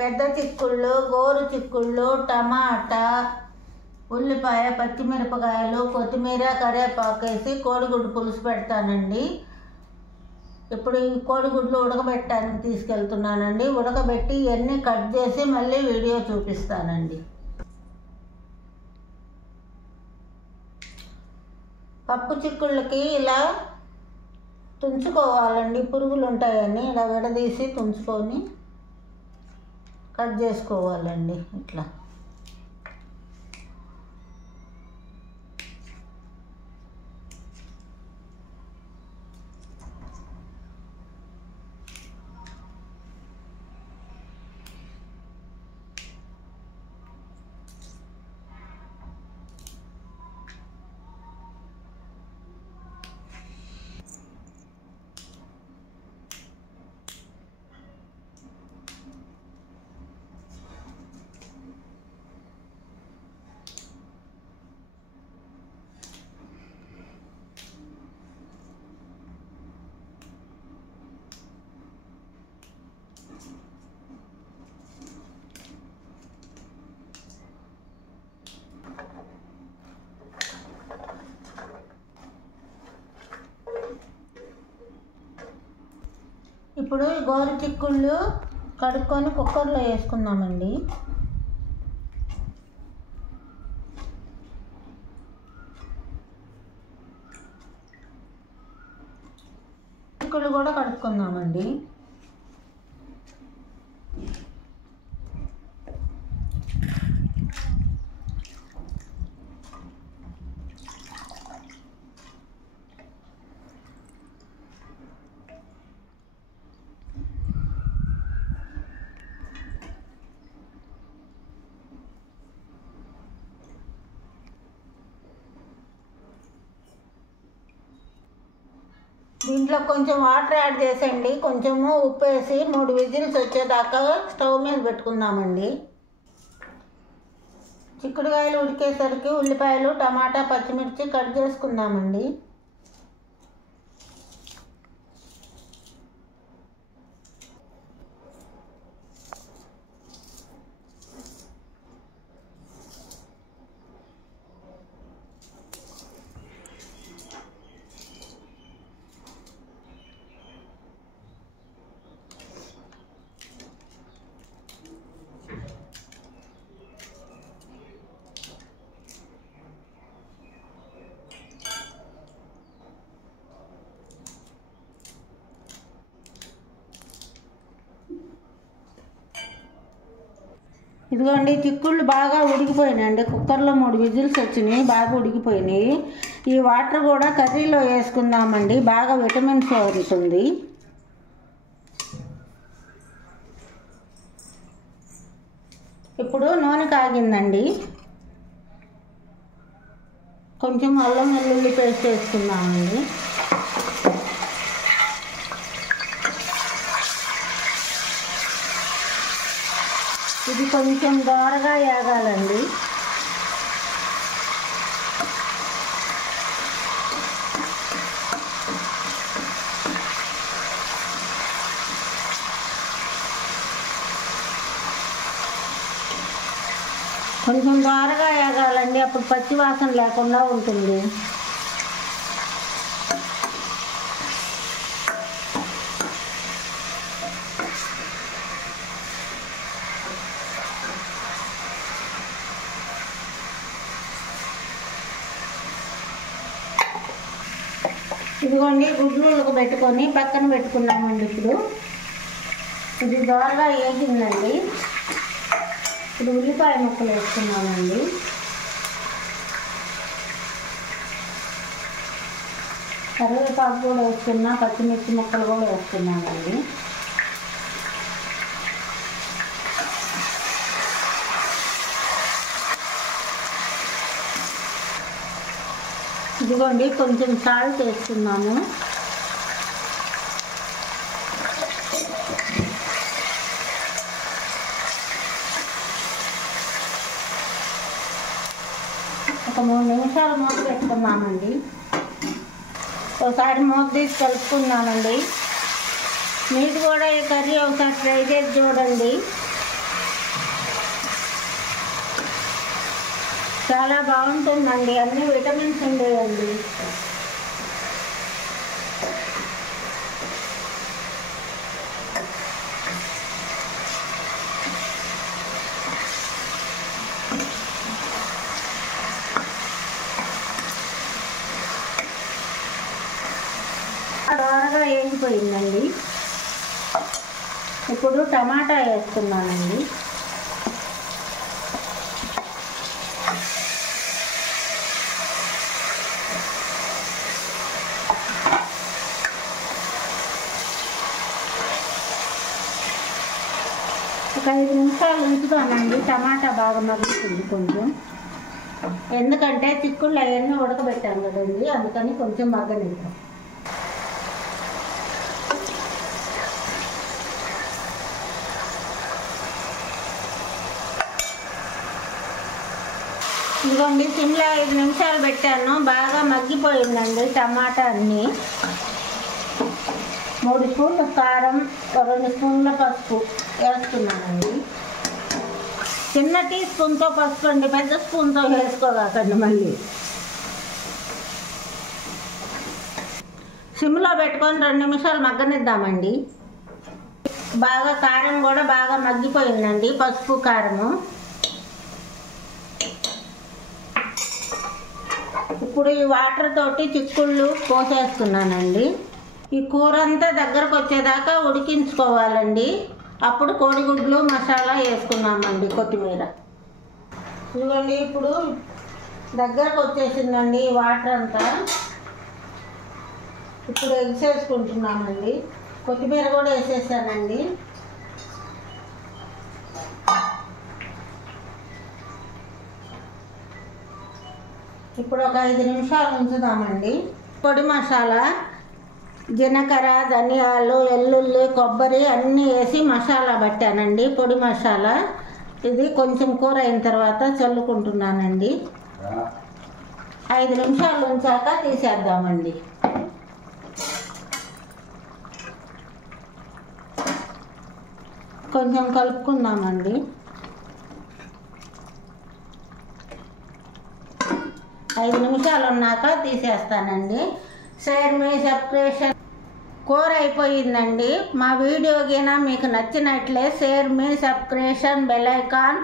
పెద్ద చిక్కుళ్ళు, గోరు చిక్కుళ్ళు, టమాటా, ఉల్లిపాయ, పచ్చిమిరపకాయలు, కొత్తిమీర, కరివేపాకు వేసి కోడిగుడ్డు పులుసు పెడతానండి. ఇప్పుడు ఈ కోడిగుడ్లు ఉడకబెట్టడానికి తీసుకెళ్తున్నానండి. ఉడకబెట్టి ఇవన్నీ కట్ చేసి మళ్ళీ వీడియో చూపిస్తానండి. పప్పు చిక్కుళ్ళకి ఇలా తుంచుకోవాలండి. పురుగులు ఉంటాయని ఇలా విడదీసి తుంచుకొని కట్ చేసుకోవాలండి. ఇట్లా ఇప్పుడు గోరు చిక్కుళ్ళు కడుక్కొని కుక్కర్లో వేసుకుందామండి. చిక్కుళ్ళు కూడా కడుక్కుందామండి. దీంట్లో కొంచెం వాటర్ యాడ్ చేసేయండి. కొంచెము ఉప్పు వేసి 3 విజిల్స్ వచ్చేదాకా స్టవ్ మీద పెట్టుకుందామండి. చిక్కుడుకాయలు ఉడికేసరికి ఉల్లిపాయలు, టమాటా, పచ్చిమిర్చి కట్ చేసుకుందామండి. ఇదిగోండి, చిక్కుళ్ళు బాగా ఉడికిపోయినాయండి. కుక్కర్లో 3 విజిల్స్ వచ్చినాయి, బాగా ఉడికిపోయినాయి. ఈ వాటర్ కూడా కర్రీలో వేసుకుందామండి. బాగా విటమిన్స్ ఉంటుంది. ఇప్పుడు నూనె కాగిందండి. కొంచెం అల్లం వెల్లుల్లి పేస్ట్ వేసుకుందామండి. ఇది కొంచెం దోరగా వేగాలండి. కొంచెం దోరగా వేగాలండి, అప్పుడు పచ్చి వాసన లేకుండా ఉంటుంది. ఇదిగోండి, గుడ్లు ఉడకబెట్టుకొని పక్కన పెట్టుకున్నామండి. ఇప్పుడు ఇది దోరగా వేగిందండి. ఇప్పుడు ఉల్లిపాయ ముక్కలు వేసుకున్నామండి. కరివేపాకు కూడా వేసుకున్నా, పచ్చిమిర్చి ముక్కలు కూడా వేసుకున్నామండి. ఇదిగోండి, కొంచెం సాల్ట్ వేసుకున్నాము. ఒక 3 నిమిషాలు మూత పెట్టుకున్నామండి. ఒకసారి మూత తీసి కలుపుకున్నామండి. మీరు కూడా ఈ కర్రీ ఒకసారి ట్రై చేసి చూడండి. చాలా బాగుంటుందండి, అన్ని విటమిన్స్ ఉండేయండి. బాగా వేగిపోయిందండి. ఇప్పుడు టమాటా వేస్తున్నానండి. ఒక 5 నిమిషాలు ఉంచుతానండి. టమాటా బాగా మగ్గుతుంది కొంచెం, ఎందుకంటే చిక్కుళ్ళు అవన్నీ ఉడకబెట్టాం కదండి, అందుకని కొంచెం మగ్గనిద్దాం. ఇదిగోండి, సిమ్లో 5 నిమిషాలు పెట్టాను, బాగా మగ్గిపోయిందండి టమాటా అన్నీ. 3 స్పూన్ల కారం, 2 స్పూన్ల పసుపు వేస్తున్నానండి. చిన్న టీ స్పూన్తో పసుపు అండి, పెద్ద స్పూన్తో వేసుకోకండి. మళ్ళీ సిమ్లో పెట్టుకొని 2 నిమిషాలు మగ్గనిద్దామండి. బాగా కారం కూడా బాగా మగ్గిపోయిందండి, పసుపు కారము. ఇప్పుడు ఈ వాటర్ తోటి చిక్కుళ్ళు పోసేస్తున్నానండి. ఈ కూర అంతా దగ్గరకు వచ్చేదాకా ఉడికించుకోవాలండి. అప్పుడు కోడిగుడ్లు మసాలా వేసుకున్నామండి, కొత్తిమీర. ఇదిగోండి, ఇప్పుడు దగ్గరకు వచ్చేసిందండి ఈ వాటర్ అంతా. ఇప్పుడు ఎగ్స్ వేసుకుంటున్నామండి, కొత్తిమీర కూడా వేసేసానండి. ఇప్పుడు ఒక 5 నిమిషాలు ఉంచుదామండి. పొడి మసాలా, జీలకర్ర, ధనియాలు, వెల్లుల్లి, కొబ్బరి అన్నీ వేసి మసాలా పట్టానండి, పొడి మసాలా. ఇది కొంచెం కూర అయిన తర్వాత చల్లుకుంటున్నానండి. 5 నిమిషాలు ఉంచాక తీసేద్దామండి. కొంచెం కలుపుకుందామండి. 5 నిమిషాలు ఉన్నాక తీసేస్తానండి. షేర్ మీ సబ్స్క్రిప్షన్. కూర అయిపోయిందండి. మా వీడియో గినా మీకు నచ్చినట్లే షేర్ మీ సబ్స్క్రిప్షన్, బెల్ ఐకాన్